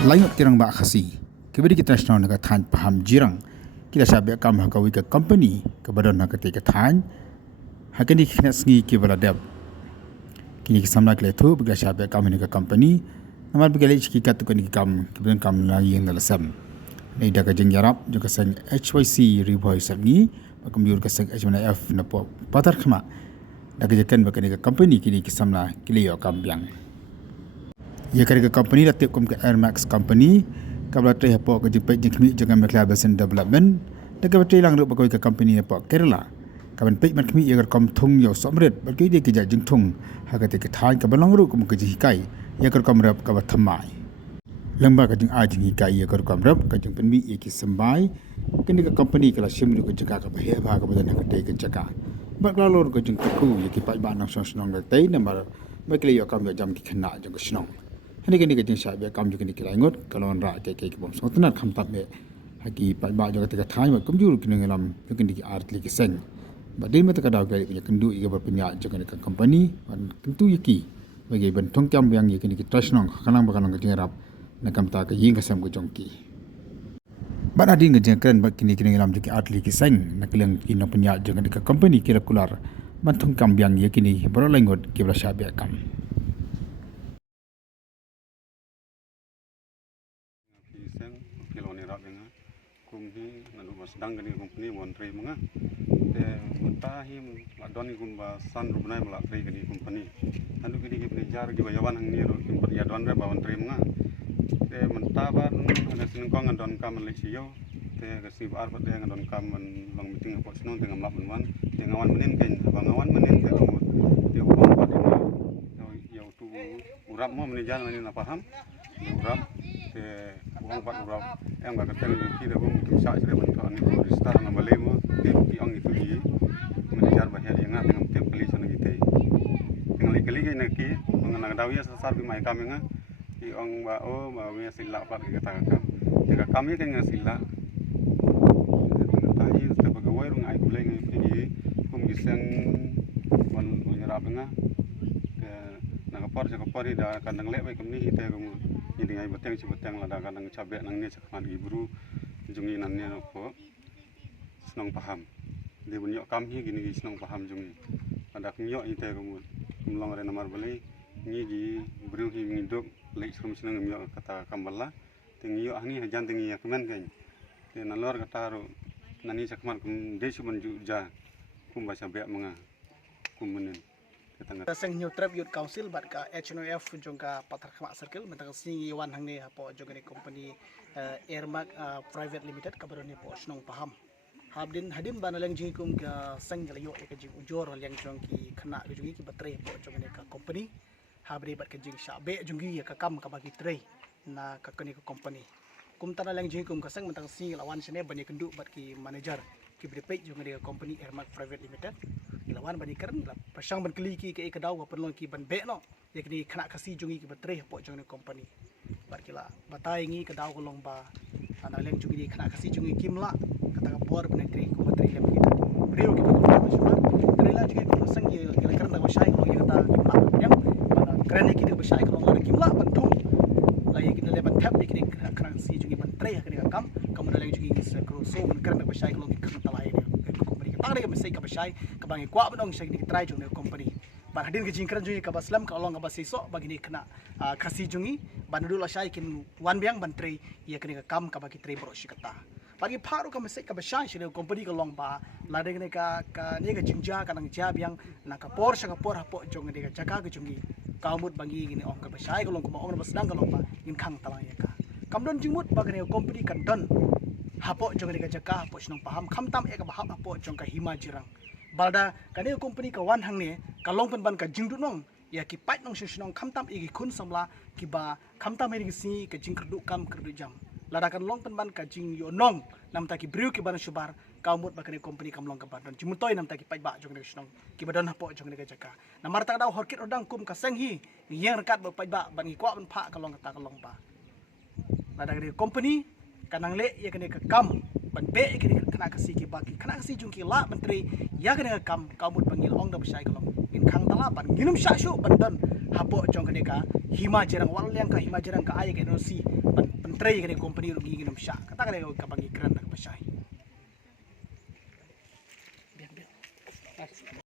Laingot kirang ba khasi. Kibiri kita nasional naga than paham jirang. Kita sabi kam hakawi ka company kabadon nakati ka than. Hakani kina sngi kibala deb. Kini kisamna kile tu biga sabi kam ni ka company. Namal biga lech ki kat kani kam kibran kam la yeng dalasam. Nei daga jeng yarap juga sang HYC revoice ni bakam yur ka sang H1F na po patar khama. Daga jakan bakani ka company kini kisamna kile yo kam biang. Ya kerja company dah tiap ke Air Max company kabla teh apa ke jepit jengmi jangan Maclabasan development dekat betul lang ruk ke company apa Kerala kaban pek man kami ya kom thung yo somret bagi dia ke jeng thung hagat ke than ka balang ruk ke jikai ya kom rap ka thamai lamba ka jeng ajing hikai ya kom rap ka jeng penmi ya ki sembai kini ke company kala sim ruk ke jaga ka bahaya ka badan ka te ke jaga bak lalur ke jeng ku ya ki pai ba nang sonong la tai namar bakle yo kam ya jam ki khna jeng snong Hani kini kerja sahaja kami juga ni kira ingat kalau orang rakyat bom soalnya kami tak me haki pada juga tiga tahun macam juru kini ngelam mungkin di art lagi sen. Badai mata kadang kali punya kendu ia berpenyak juga ni company dan tentu yaki bagi bentuk yang yaki ni kita senang kanang kerja rap nak kami tak kaya kasam kejongki. Bada di kerja keren bagi kini ngelam juga art lagi sen nak kalian kini penyak juga ni company kira kular bentuk yang yaki ni berlaingot kira sahaja kami. Kumhi nanu sedang gani company montre mga te mutahim adoni kumba san rubnai mala tre gani company anu gini gini jar gi bayawan ang ni ro kimpat ya don re bawan tre mga te mentabar ana sin kong don kam malaysia te gasi bar pat de don kam long meeting apa sino te ngamlap wan te ngawan menin ken ngawan menin te te bang pat ya tu urap mo meni jalan ni na paham urap te bang pat urap em gak ketemu kita pun bisa sudah bentuk ni register nama balemo di ang itu di mengejar bahaya yang ngah dengan tiap kali sana kita dengan kali kali nak mengenang dawia sesar di mai kami ngah di ang ba o ba we sila pak kata kam jika kami dengan sila tadi setiap pegawai rung ai kulai ngai di kum gisang menyerap ngah nak kapor di dah kandang lek baik kami kita kamu ini ngai beteng lada kadang cabe nang ni cakman ibru jungi nan ni apa senang paham dia bunyok kami gini senang paham jungi ada knyok ite kamu kumlong re namar beli ni di bru hi ngiduk lek sum senang myok kata kambala tingyo ani hajan tingi kemen kan te nalor kata ro nani cakman kum desu menju ja kum baca be menga kum menen Sang New Trap Youth Council bat ka HNOF jongka Patar Khama Circle mentang si wan hang ne apo jongka ni company Airmark Private Limited kabaron ni po snong paham hadin banaleng jingi kum ka sang jalayo e ka jing ujor yang jongki khana jungi ki batre po jongka ni ka company habri bat ka jing shabe jungi ka kam ka bagi tre na ka kani ka company kum tanaleng jingi kum ka sang mentang si lawan sene bani kendu bat ki manager ki brepek jongka ni ka company Airmark Private Limited lawan bani keren la pasang ban kli ki ke kadaw wa perlon ki ban be no yakni khana kasi jungi ki batre po jong ni company bar kila batai ngi kadaw ko long ba ana leng jungi khana kasi jungi kimla kata bor ban tri ko batre lem kita breu ki ba shuma trela jike ko sang ye kila keren da shai ko kata kimla yang keren ki de shai ko long kimla ban tu la yakni le ban thap yakni khana kasi jungi ban tre yakni kam kam leng jungi ki sa kro so ban keren da shai ko long khana talai Pangre kami say kabasay kabangi kwa benong say ni try jung company ban hadin ke jingkran jungi kabaslam ka long kabasiso bagi ni kena kasi jungi banudul asay kin wan biang ban tray ya kini ka kam kabagi tray bro shikata bagi paru kami say kabasay sila company ka long ba lade ni ka ni ka jingja kanang ja biang na ka por sa ka por hapo jung ni ka jaga ka jungi kamut bagi gini ong kabasay ka long kuma ong basdang ka long ba in khang talang ya ka kamdon jingmut bagi ni company kan don hapo jong ni jaka hapo snong paham khamtam ek bahap hapo jong ka hima jirang balda kani company ka wan hang ne ka long pen ban ka jingdu nong ya ki pait nong snong khamtam igi khun samla ki ba khamtam eri si ka jing kerdu kam kerdu jam lada kan long pen ban ka jing yo nong nam ta ki briu ki ban subar ka mut ba kani company kam long ka ban jimutoy nam ta ki pait ba jong ni snong ki badon hapo jong ni jaka namar ta daw horkit odang kum ka senghi yang rekat ba pait ba ban ki kwa ban pha ka long ta ka long ba lada kani company kanang le ya kene ka kam ban be kene kana kasi ki baki kana kasi jungki la menteri ya kene ka kam kamut pangil ong da besai kalong in khang tala ban ginum sha shu ban dan hapo jong kene ka hima jerang wal yang ka hima jerang ka ay ke no si pentrai gani company rugi gini syak kata kali kau kabangi keren nak pasai